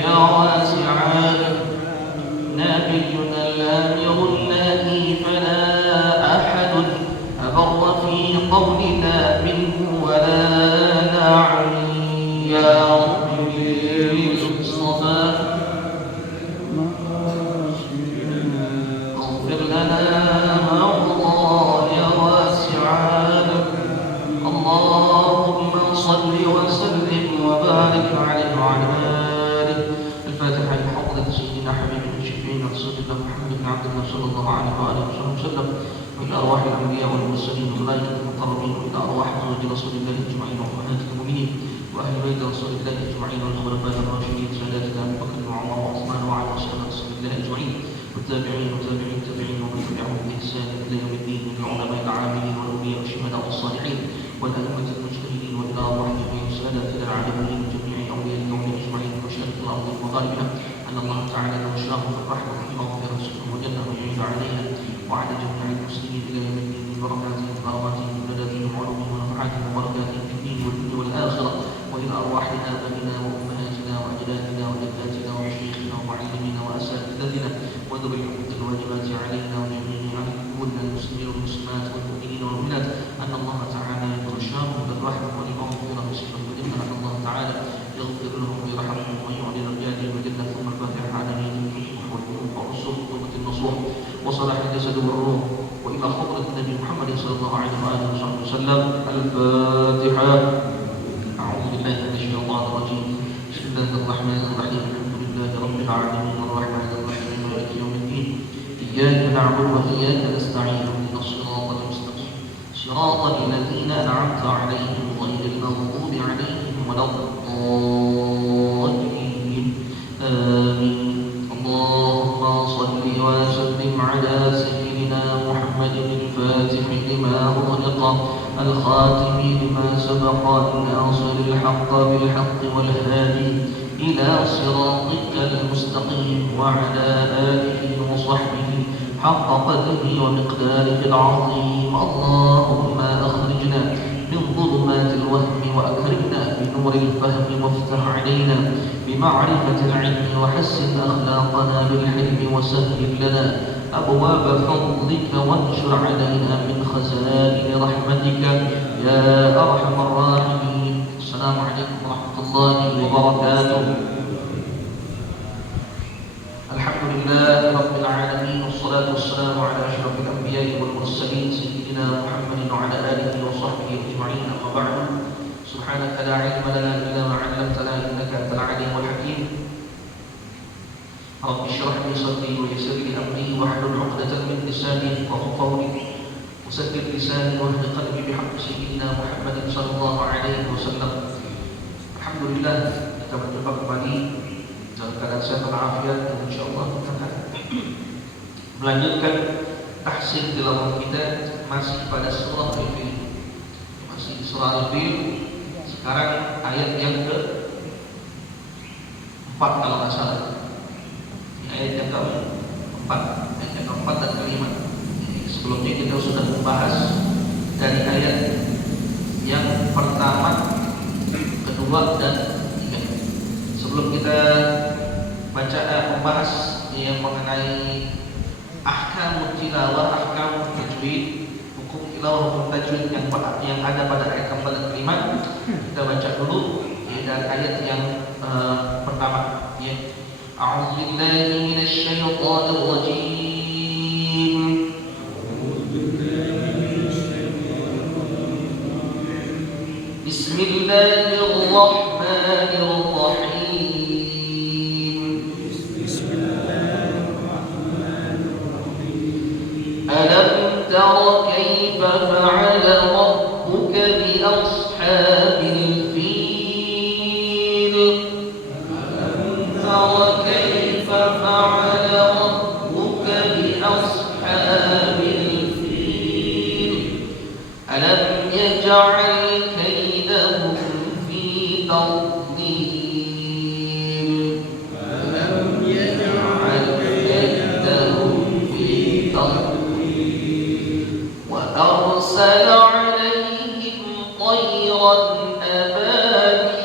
يا واسع نبينا الامر الذي فلا احد ابر في قولنا منه ولا نعمي يا ربي للمصطفى اغفر لنا مرضى يا واسع اللهم صل وسلم وبارك عليه وعلى آله. الفاتحة لحضرة سيدنا حبيبنا الشفيع رسول الله محمد بن عبد الله صلى الله عليه وآله وسلم وإلى أرواح الأنبياء والمرسلين والملائكة المقربين وإلى أرواح أزواج رسول الله أجمعين وأمهات المؤمنين وأهل بيت رسول الله أجمعين والخلفاء الراشدين ساداتنا أبي بكر وعمر وعثمان وعلى أصحاب رسول الله أجمعين والتابعين وتابعين التابعين ومن تبعهم بإحسان إلى يوم الدين من العلماء العاملين والأولياء والشهداء والصالحين والأئمة المجتهدين وإلى أرواح جميع ساداتنا العالمين وجميع أولياء الكون أجمعين ومشارق الأرض ومغاربها أن الله تعالى توشاه في الرحمة في مغفرة وجنة ويعيد عليها وعلى جميع المسلمين إلى يوم الدين من بركاتهم وكراماتهم ومدادهم وعلومهم ونفعاتهم وبركاتهم في الدين والدنيا والآخرة وإلى أرواح آبائنا وأمهاتنا وأجدادنا وجداتنا ومشايخنا ومعلمينا وأساتذتنا وذوي الحقوق الواجبات علينا وجميع المسلمين والمسلمات والمؤمنين والمؤمنات أن الله تعالى يتغشاهم بالرحمة والمغفرة بصفة وجنة أن الله تعالى يغفر لهم ويرحمهم ويعلن الجاد والجنة ثم الفاتحة على نبينا والروح والرسول وقوة النصوح وصلاح الجسد والروح وإلى خضرة النبي محمد صلى الله عليه وآله وسلم. الفاتحة. أعوذ بالله من الشيطان الرجيم. بسم الله الرحمن الرحيم. الحمد لله رب العالمين الرحمن الرحيم مالك يوم الدين إياك نعبد وإياك نستعين اهدنا الصراط المستقيم صراط الذين أنعمت عليهم غير المغضوب عليهم ولا الضالين آمين. اللهم صل وسلم على سيدنا محمد الفاتح لما أغلق الخاتم لما سبق الناصر الحق بالحق والهادي إلى صراطك المستقيم وعلى آله وصحبه حق قدره ومقداره العظيم. اللهم أخرجنا من ظلمات الوهم وأكرمنا بنور الفهم وافتح علينا بمعرفة العلم وحسن أخلاقنا بالحلم وسهل لنا أبواب فضلك وانشر علينا من خزائن رحمتك يا أرحم الراحمين. السلام عليكم ورحمة الله وبركاته. الحمد لله رب العالمين والصلاة والسلام على أشرف الأنبياء والمرسلين سيدنا محمد وعلى آله وصحبه أجمعين. أما بعد سبحانك لا علم لنا إلا ما علمتنا إنك أنت العليم الحكيم. رب اشرح لي صدري ويسر لي أمري واحلل عقدة من لساني يفقهوا قولي وسدد لساني واهد قلبي بحق سيدنا محمد صلى الله عليه وسلم. Alhamdulillah kita berjumpa kembali dalam keadaan sehat walafiat dan insyaallah kita akan melanjutkan tahsin tilawah kita masih pada surah Al-Fil. Masih di surah Al-Fil. Sekarang ayat yang ke-4 kalau nggak salah. Ayat yang keempat dan kelima. Sebelumnya kita sudah membahas dari ayat yang pertama, kedua dan ketiga. Sebelum kita membahas yang mengenai ahkamut tilawah, ahkamut tajwid, hukum tilawah, hukum tajwid yang ada pada ayat keempat dan kelima, kita baca dulu dari ayat yang pertama. Ya. أعوذ بالله من الشيطان الرجيم. بسم الله الرحمن الرحيم. ألم تر كيف فعل ربك بأصحاب الفيل؟ فعل ربك بأصحاب الفيل ألم يجعل كيدهم في تضليل ألم يجعل كيدهم في تضليل وأرسل عليهم طيرا أبابيل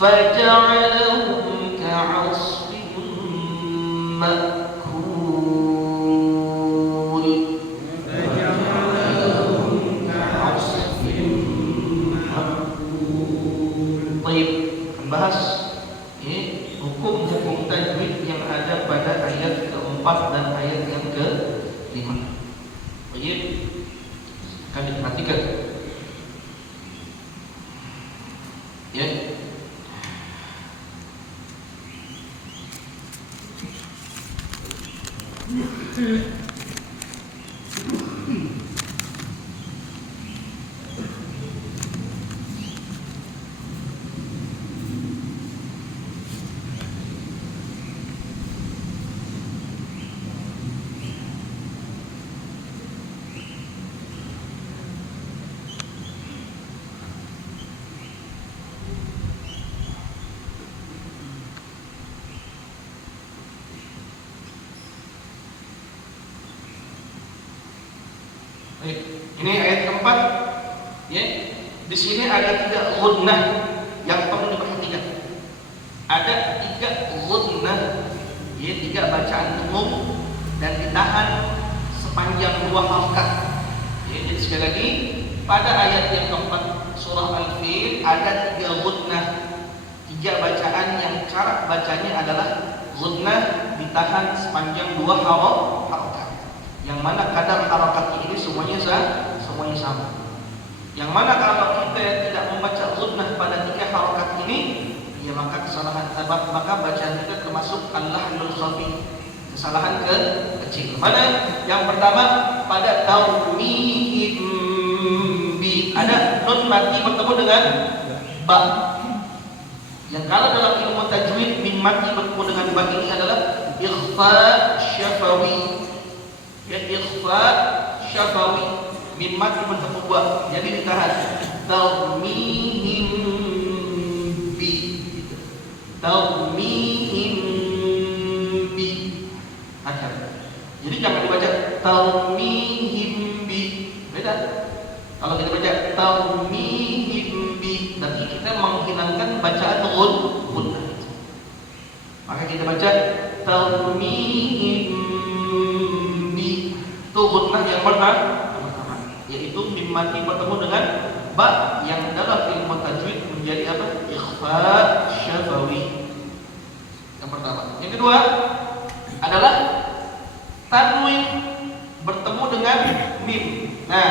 فجعلهم كعصف مأكول. Baik, membahas hukum-hukum tajwid yang ada pada ayat keempat dan ayat yang ke-5. Baik, kami perhatikan. Ya. Baik, ini ayat keempat. Ya, di sini ada 3 ghunnah yang perlu diperhatikan. Ada 3 ghunnah, ya, 3 bacaan umum dan ditahan sepanjang 2 harakat. Ya, jadi sekali lagi pada ayat yang keempat surah Al-Fil ada 3 ghunnah, 3 bacaan yang cara bacanya adalah ghunnah ditahan sepanjang 2 harakat. Yang mana kadar harakatnya ini semuanya sama. Yang mana kalau kita tidak membaca ghunnah pada 3 harakat ini, ya maka kesalahan maka bacaan kita termasuk al-lahnul khafi, kesalahan kecil. Mana? Yang pertama pada taumihim bi, ada nun mati bertemu dengan ba. Yang kalau dalam ilmu tajwid mim mati bertemu dengan ba ini adalah ikhfa syafawi. Ya, ikhfa syafawi, mim mati bertemu ba, jadi ditahan. Taumihim bi, taumihim bi. Jadi jangan dibaca taumihim bi, beda. Kalau kita baca taumihim bi, nanti kita menghilangkan bacaan ghunnah. Maka kita baca taumihim, itu ghunnah yang pertama, yaitu mim mati bertemu dengan ba yang dalam ilmu tajwid menjadi apa? Ikhfa syafawi. Yang pertama. Yang kedua adalah tanwin bertemu dengan mim. Nah,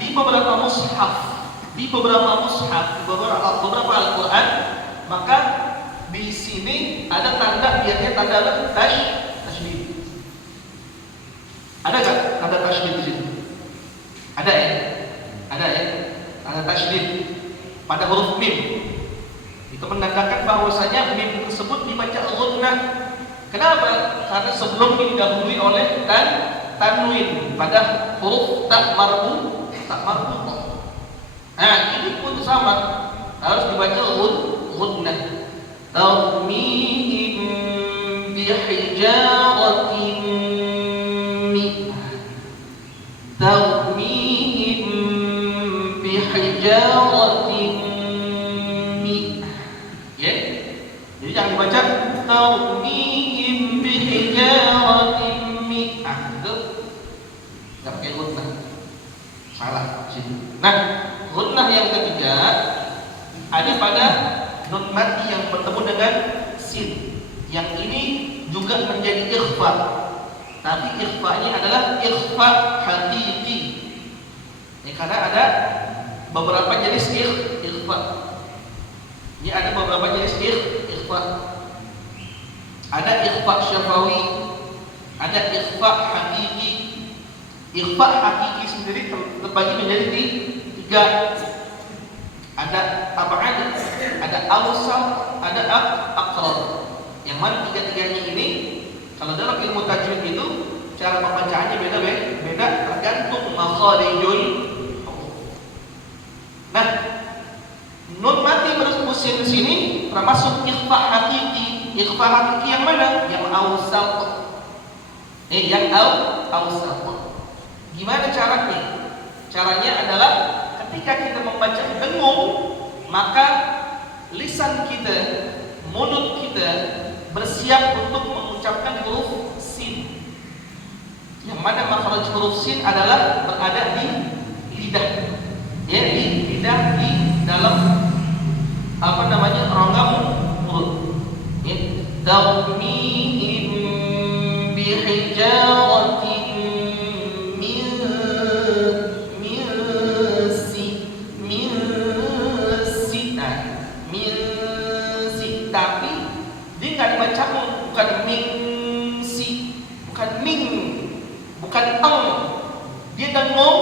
di beberapa mushaf, di beberapa Al-Qur'an, maka di sini ada tanda, biasanya tanda apa? Tasydid. Ada nggak tanda tasydid di situ? Ada ya? Ada ya? Tanda tasydid pada huruf mim. Itu menandakan bahwasanya mim tersebut dibaca ghunnah. Kenapa? Karena sebelum didahului oleh tanwin pada huruf tak marbu. Nah, ini pun sama, harus dibaca ghunnah. Taumihim bihijaratin min, taumihim bihijaratin min. Ya, jadi jangan dibaca taumihim bihijaratin min. Itu nggak pakai ghunnah, salah sini. Nah, ghunnah yang ketiga ada pada nun mati yang bertemu dengan sin. Yang ini juga menjadi ikhfa, tapi ikhfanya adalah ikhfa hakiki. Ya, karena ada beberapa jenis ikhfa. Ini ada beberapa jenis ikhfa. Ada ikhfa syafawi, ada ikhfa hakiki. Ikhfa hakiki sendiri terbagi menjadi 3. Ada tab'an, ada awsal, ada aqrab. Yang mana 3-3-nya ini kalau dalam ilmu tajwid itu cara pembacaannya beda tergantung makharijul huruf. Nah, nun mati bertemu sin di sini termasuk ikhfa hakiki. Ikhfa hakiki yang mana? Yang awsal. Yang awsal. Gimana caranya? Caranya adalah ketika kita membaca dengung, maka lisan kita, mulut kita bersiap untuk mengucapkan huruf sin. Yang mana makhraj huruf sin adalah berada di lidah. Ya, di lidah, di dalam rongga mulut. Ya, tarmihim bihijaratin tapi dia nggak dibaca bukan bukan dia dengung,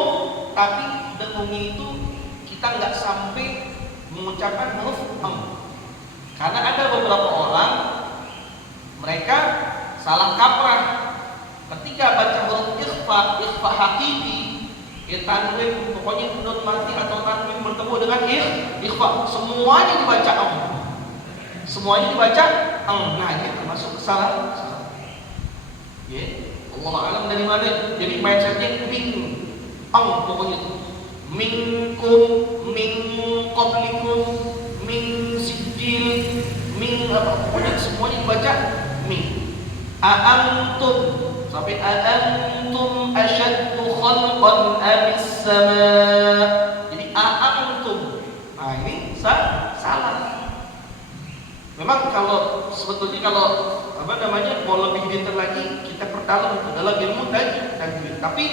tapi dengungnya itu kita nggak sampai mengucapkan huruf karena ada beberapa orang mereka salah kaprah ketika baca huruf ikhfa hakiki, tanwin pokoknya nun mati atau tanwin bertemu dengan ikhfa, semuanya dibaca semuanya dibaca nah ini termasuk kesalahan. Ya, Allah alam dari mana. Jadi mindsetnya pokoknya minkum, min qablikum, min sijil, min pokoknya semuanya dibaca min. Aantum sampai aantum asyaddu khalqan amis sama. Jadi aantum. Nah ini salah. Memang sebetulnya kalau mau lebih detail lagi kita perdalam itu dalam ilmu tajwid. Tapi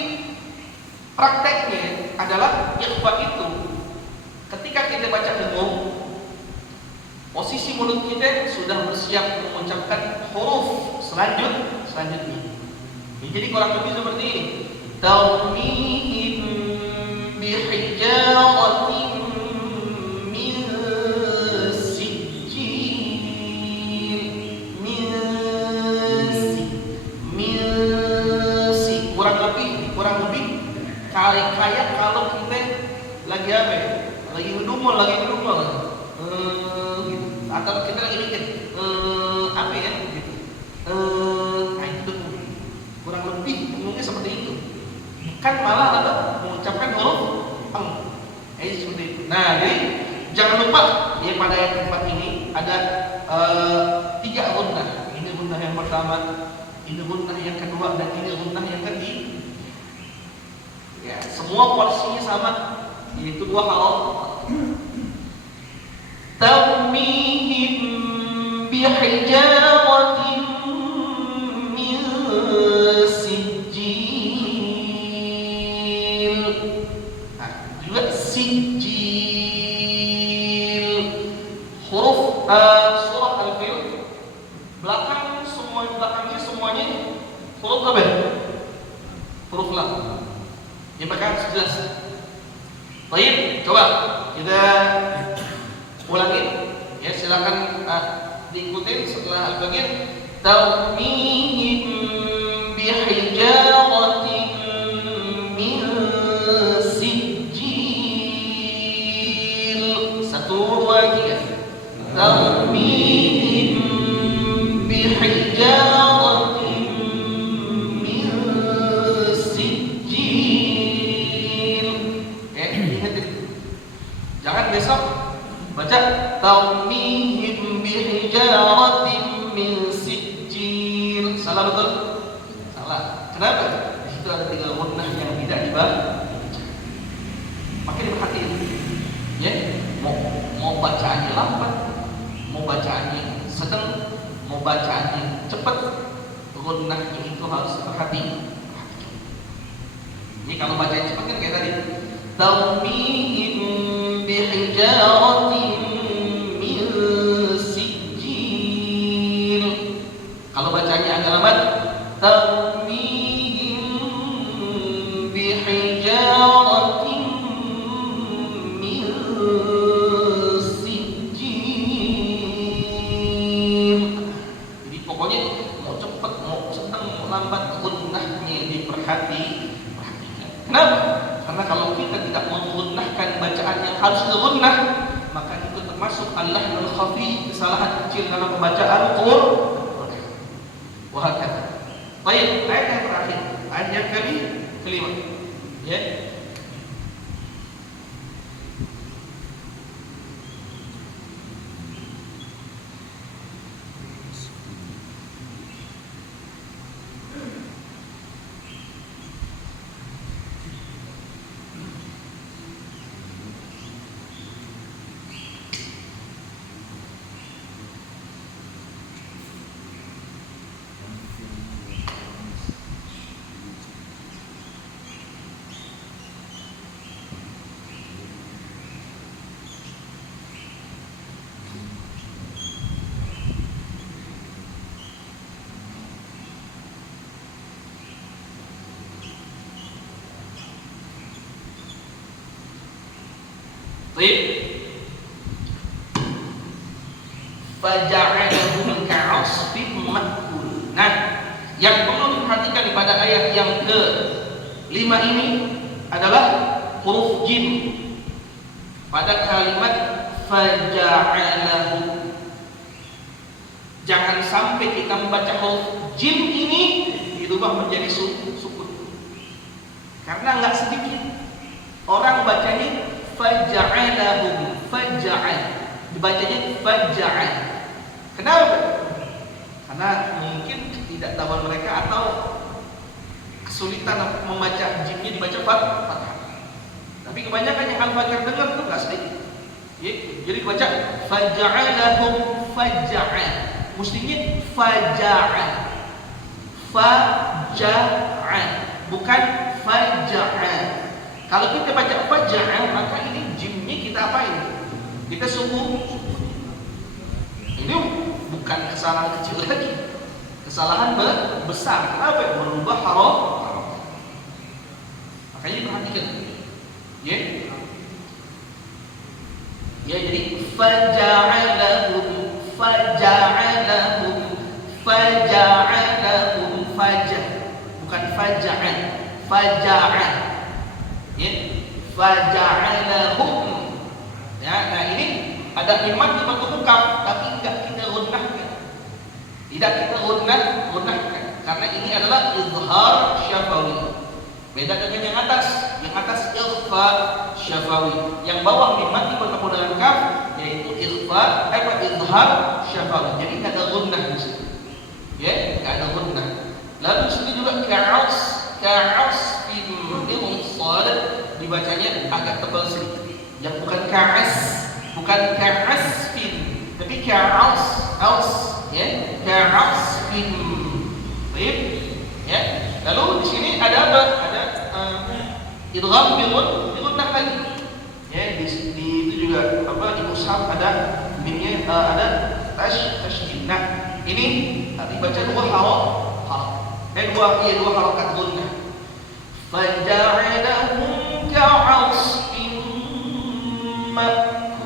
prakteknya adalah ikhfa itu ketika kita baca dengung, posisi mulut kita sudah bersiap mengucapkan huruf selanjutnya. Jadi kurang lebih seperti ini. Tarmihim bihijaratin kayak kalau kita lagi lagi ngedumel gitu. Atau kita lagi mikir gitu. Nah itu kurang lebih mungkin seperti itu. Kan malah mengucapkan huruf seperti itu. Nah, jadi jangan lupa ya pada ayat keempat ini ada 3 gunnah. Ini gunnah yang pertama, ini gunnah yang kedua, dan ini gunnah yang ketiga. Ya, semua porsinya sama, yaitu 2 huruf. Tarmihim bihijaratin min sijil. Nah, juga sijil. Huruf surah Al-Fil belakangnya semuanya huruf apa? Huruf lam. Yang bakal jelas. Baik, coba kita ulangin. Ya, silakan diikutin setelah al-bagian. Tarmihim bihijaratin min sijil. 1, 2, 3. Tarmihim bihijaratin besok baca tarmihim bihijaratin min sijil. Salah betul? Salah. Kenapa? Di situ ada 3 gunnah yang tidak dibaca. Makin diperhatiin. Ya, mau bacaannya lambat, mau bacaannya sedang, mau bacaannya cepat, gunnahnya itu harus diperhatiin. Ini kalau bacanya cepat kan kayak tadi. Tarmihim bihijaratin min sijil. Kalau bacanya agak lambat, tarmihim bihijaratin min sijil. Jadi pokoknya mau cepat, mau sedang, mau lambat, gunnahnya diperhatikan. Kenapa? Karena kalau kita tidak menggunnahkan bacaan yang harus digunnah, maka itu termasuk al-lahnul khafi, kesalahan kecil dalam pembacaan Al-Qur'an. Wahakata. Baik, ayat yang terakhir, ayat yang kelima. Ya. Baik. Faja'alahum ka'asfin ma'kul. Nah, yang perlu diperhatikan pada ayat yang ke-5 ini adalah huruf jim pada kalimat faja'alahum. Jangan sampai kita membaca huruf jim ini dirubah menjadi sukun. Karena enggak sedikit orang bacanya faja'alahum, faja'al, dibacanya faja'al. Kenapa? Karena mungkin tidak tahu mereka atau kesulitan membaca jimnya dibaca fathah. Tapi kebanyakan yang Al-Fakir dengar itu enggak sedikit. Jadi dibaca faja'alahum faja'al. Mestinya faja'al. Faja'al, bukan faja'al. Kalau kita baca faja'al, maka ini jimnya kita apain? Kita sukun. Ini bukan kesalahan kecil lagi, kesalahan besar. Kenapa? Merubah harof. Makanya perhatikan. Ya. Ya, jadi faja'alahum, faja'alahum, faja'alahum, bukan faja'al, faja'al. Ya, faja'alahum. Ya, nah ini ada kalimat di bentuk kaf, tapi tidak kita gunnahkan. Tidak kita gunnahkan karena ini adalah izhar syafawi. Beda dengan yang atas. Yang atas ikhfa syafawi. Yang bawah mimati bertemu dengan kaf yaitu ikhfa izhar syafawi. Jadi tidak ada gunnah di situ. Ya, tidak ada gunnah. Lalu sini juga ka'as bin shad dibacanya agak tebal sedikit. Yang bukan ka'as, bukan ka'asfin, tapi ka'as, ya, ka'asfin. Baik, ya. Lalu di sini ada apa? Ada idgham bighunah lagi. Ya, di itu juga apa? Di mushaf ada mimnya, ada tasydid. Nah, ini dibaca dua harakat gunnah. Faja'alahum ka'asfin ma'kul.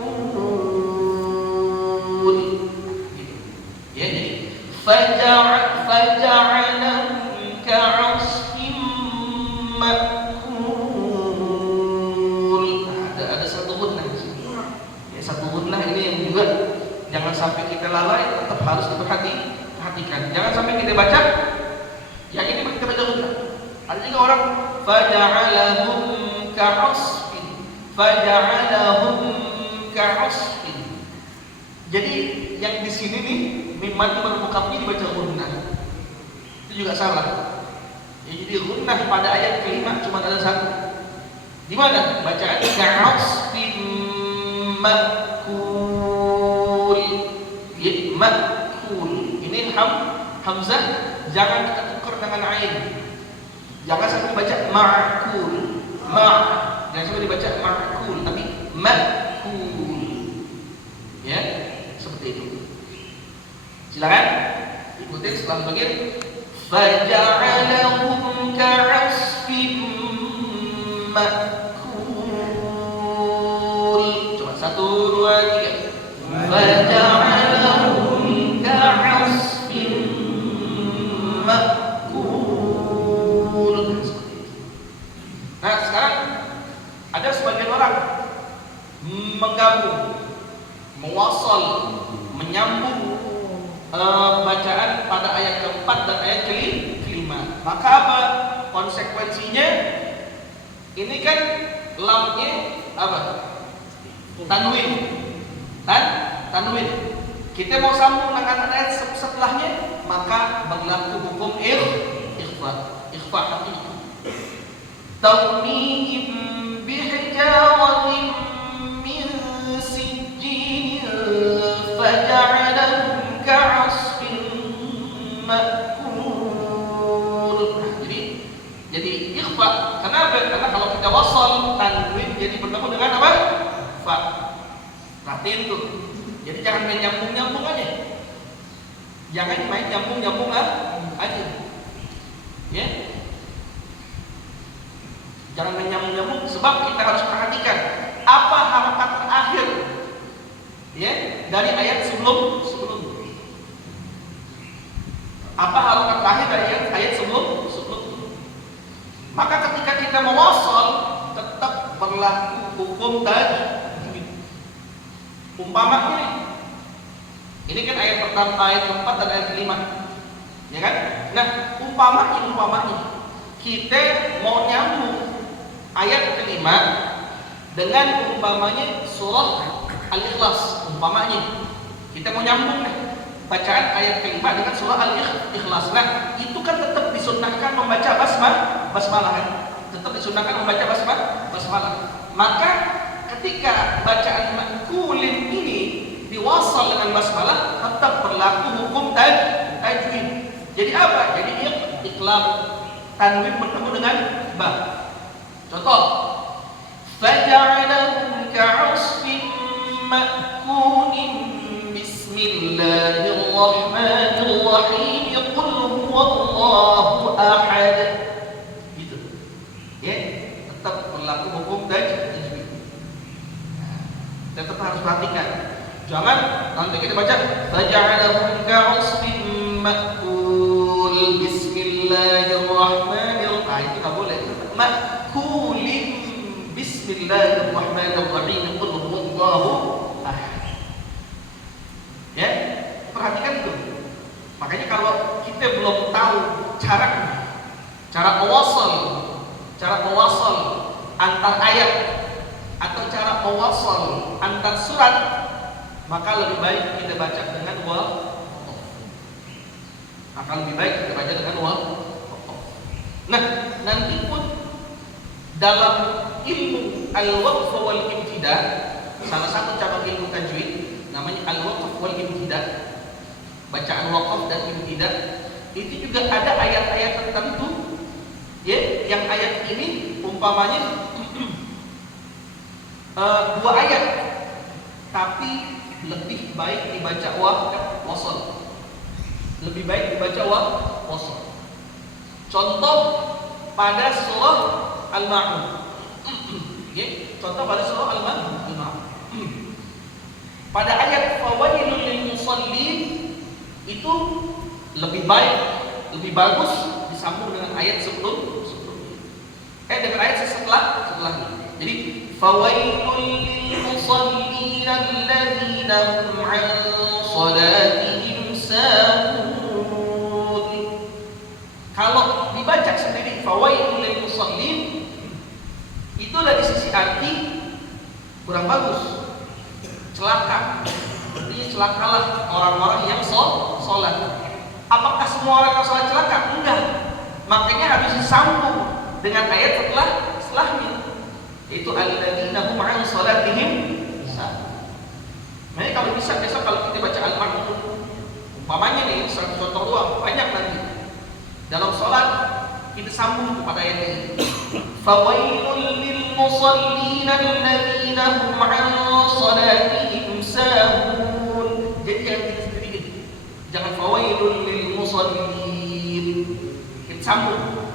Ya, jadi faja'alahum ka'asfin ma'kul. Ada satu gunnah di sini. Ya, satu gunnah ini yang juga jangan sampai kita lalai, tetap harus diperhatikan. Jangan sampai kita baca yang ini kita baca gunnah. Ada juga orang faja'alahum ka'asfin, faja'alahum ka'asfin. Jadi yang di sini nih mim mati bermukafnya dibaca gunnah. Itu juga salah. Ya, jadi gunnah pada ayat kelima cuma ada satu. Di mana? Bacaan ka'asfin ma'kul. Ya, ma'kul. Ini hamzah jangan kita tukar dengan ain. Jangan sampai dibaca ma'kul. Jangan sampai dibaca ma'kul, tapi ma'kul. Ya, seperti itu. Silakan ikutin setelah bagian faja'alahum ka'asfin ma'kul. Coba 1, 2, 3. Faja'alahum ka'asfin ma'kul. Nah, sekarang ada sebagian orang menggabung, mewasal, menyambung bacaan pada ayat keempat dan ayat kelima. Maka apa konsekuensinya? Ini kan lamnya apa? Tanwin. Tanwin. Kita mau sambung dengan ayat setelahnya, maka berlaku hukum ikhfa. Ikhfa hakiki. Tarmihim bihijaratin min sijjin faja'alahum ka'asfin ma'kul. Jadi ikhfa. Kenapa? Karena kalau kita wasal tanwin jadi bertemu dengan apa? Fa. Perhatiin tuh. Jadi jangan main nyambung aja. Jangan main nyambung aja. Ya. Jangan main nyambung sebab kita harus perhatikan apa harakat dari ayat sebelum. Apa harokat terakhir dari ayat sebelum? Maka ketika kita mewasal tetap berlaku hukum tajwid. Umpamanya ini kan ayat pertama, ayat keempat dan ayat kelima, ya kan? Nah, umpamanya kita mau nyambung ayat kelima dengan umpamanya surah Al-Ikhlas. Umpamanya kita mau nyambung bacaan ayat kelima dengan surah Al-Ikhlas. Nah, itu kan tetap disunnahkan membaca basmalah kan? Tetap disunnahkan membaca basmalah. Maka ketika bacaan makulin ini diwasal dengan basmalah, tetap berlaku hukum tajwid. Jadi apa? Jadi iqlab, tanwin bertemu dengan ba. Contoh, faja'alahum ka'asfin ma'kunin bismillahirrahmanirrahim qul huwallahu ahad. Gitu. Ya, tetap berlaku hukum tajwid. Tetap harus perhatikan. Jangan nanti kita baca faja'alahum ka'asfin ma'kul bismillahirrahmanirrahim. Nah, itu enggak boleh. Ma'kulin bismillahirrahmanirrahim qul huwallahu ahad. Ya, perhatikan itu. Makanya kalau kita belum tahu cara mewasal antar ayat atau cara mewasal antar surat, maka lebih baik kita baca dengan waqaf. Nah, nanti pun dalam ilmu al-waqf wal ibtida, salah satu cabang ilmu tajwid namanya al-waqf wal ibtida, bacaan waqaf dan ibtida, itu juga ada ayat-ayat tertentu, ya, yang ayat ini umpamanya dua ayat, tapi lebih baik dibaca wasal. Lebih baik dibaca wasal. Contoh pada surah Al-Ma'un. Ya, contoh pada surah Al-Ma'un. Pada ayat fawailul lil musallin itu lebih bagus disambung dengan ayat sebelumnya. Dengan ayat setelahnya. Jadi fawailul lil musallin alladzina hum 'an shalatihim sahun. Kalau dibaca sendiri fawailul lil musallin itu dari sisi arti kurang bagus. Celaka. Artinya celakalah orang-orang yang sholat. Apakah semua orang yang sholat celaka? Enggak. Makanya harus disambung dengan ayat setelahnya, yaitu alladzina hum 'an shalatihim sahun. Makanya kalau bisa besok kalau kita baca Al-Ma'un, umpamanya nih satu contoh doang, banyak nanti. Dalam sholat kita sambung kepada ayat ini. Fawailul lil musallin alladzina hum 'an shalatihim sahun. Jadi jangan kita sendiri. Jangan fawailul lil musallin. Kita sambung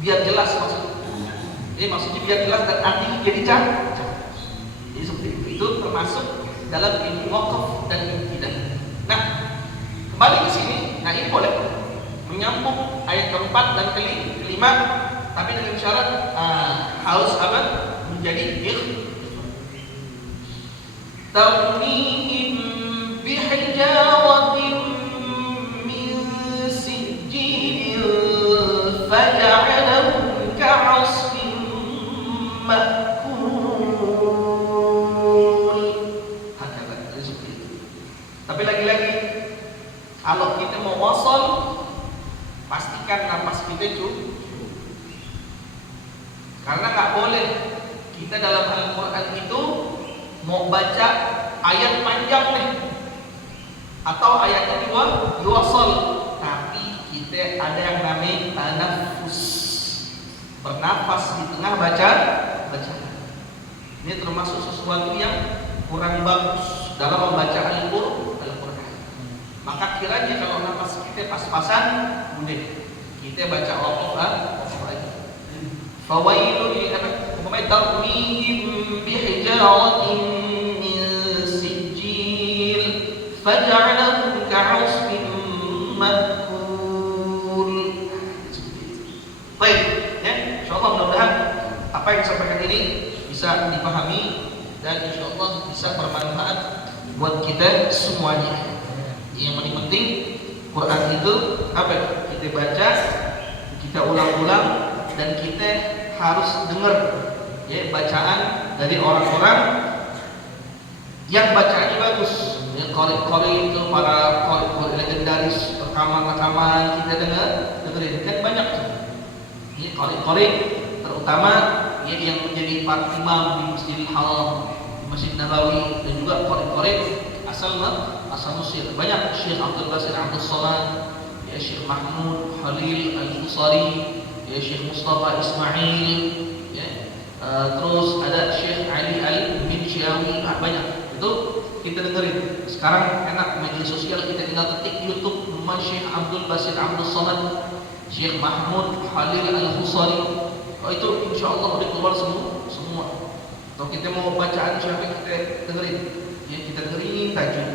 biar jelas maksudnya. Jadi maksudnya biar jelas dan artinya jadi jelas. Jadi seperti itu termasuk dalam ilmu waqaf dan ibtidah. Nah, kembali ke sini. Nah, ini boleh menyambung ayat keempat dan kelima, tapi dengan syarat harus apa? Menjadi tarmihim bihijaratin min sijilin faja'alahum ka'asfin ma'kul. Hakata, seperti itu. Tapi lagi-lagi kalau kita mau wasal, pastikan nafas kita cukup. Karena nggak boleh kita dalam Al-Quran itu mau baca ayat panjang nih, atau ayatnya diwasal, tapi kita ada yang namanya tanafus, bernafas di tengah bacaan. Ini termasuk sesuatu yang kurang bagus dalam membaca Al-Quran. Maka kiranya kalau nafas kita pas-pasan, udah kita baca waqaf aja. Fawailul lil tarmihim bihijaratin min sijil فجعلهم كعصف مأكول. Baik, ya, insyaallah mudah-mudahan apa yang disampaikan ini bisa dipahami dan insyaallah bisa bermanfaat buat kita semuanya. Yang paling penting Quran itu apa? Kita baca, kita ulang-ulang dan kita harus dengar ya bacaan dari orang-orang yang bacaannya bagus. Ya, qari itu para qari legendaris, rekaman-rekaman kita dengerin kan banyak tuh. Ya, qari terutama ya, yang menjadi para imam di Masjidil Haram, di Masjid Nabawi dan juga qari asal Mesir. Banyak Syekh Abdul Basit Abdul Somad, ya Syekh Mahmud Khalil Al-Husari, ya Syekh Mustafa Ismail, ya. Terus ada Syekh Ali Al-Minsyawi, banyak. Itu kita dengerin. Sekarang enak media sosial, kita tinggal ketik YouTube Syekh Abdul Basit Abdul Somad, Syekh Mahmud Khalil Al-Husari. Itu insyaallah udah keluar semua. Atau kita mau bacaan siapa kita dengerin. Ya kita dengerin tajwid.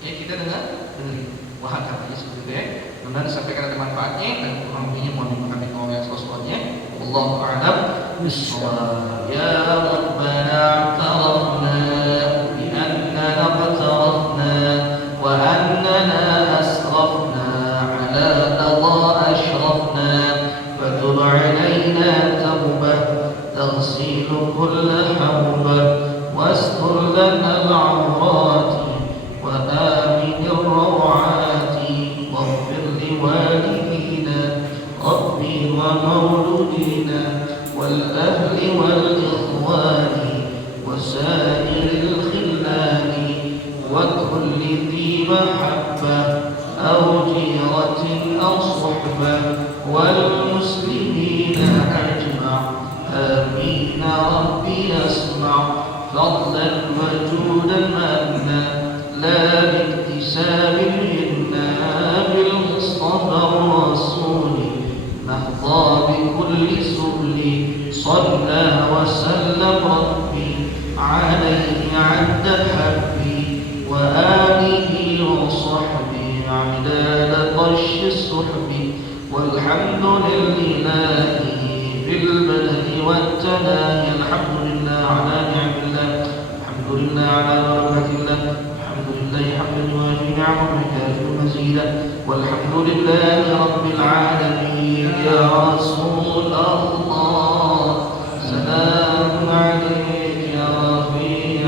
Ya kita dengerin. Wah katanya seperti itu ya. Mudah-mudahan disampaikan ada manfaatnya dan kurang lebihnya mohon dimaafkan oleh sesuatunya. Wallahu a'lam bishawab. Ya Rabbana tarafna bi annana qatarafna wa annana asrafna ala qada ashrafna fatub alaina tawbah taghsilu kull hawbah واستر لنا العورات وآمن الروعات واغفر لوالدينا ربي ومولودينا والأهل والإخوان وسائر الخلان وكل ذي محبة أو جيرة أو صحبة والمسلمين أجمع آمين ربي اسمع فضلا وجودا منا لا باكتساب منا بالمصطفى الرسول نحظى بكل سؤل صلى وسلم ربي عليه عد حبي وآله وصحبه عداد طش السحب والحمد لله بالبدء والتناهي الحمد لله على نعم الله الحمد لله على بركة الله الحمد لله حمدا يوافي نعمه ويكافئ مزيدا والحمد لله رب العالمين يا رسول الله سلام عليك يا رفيع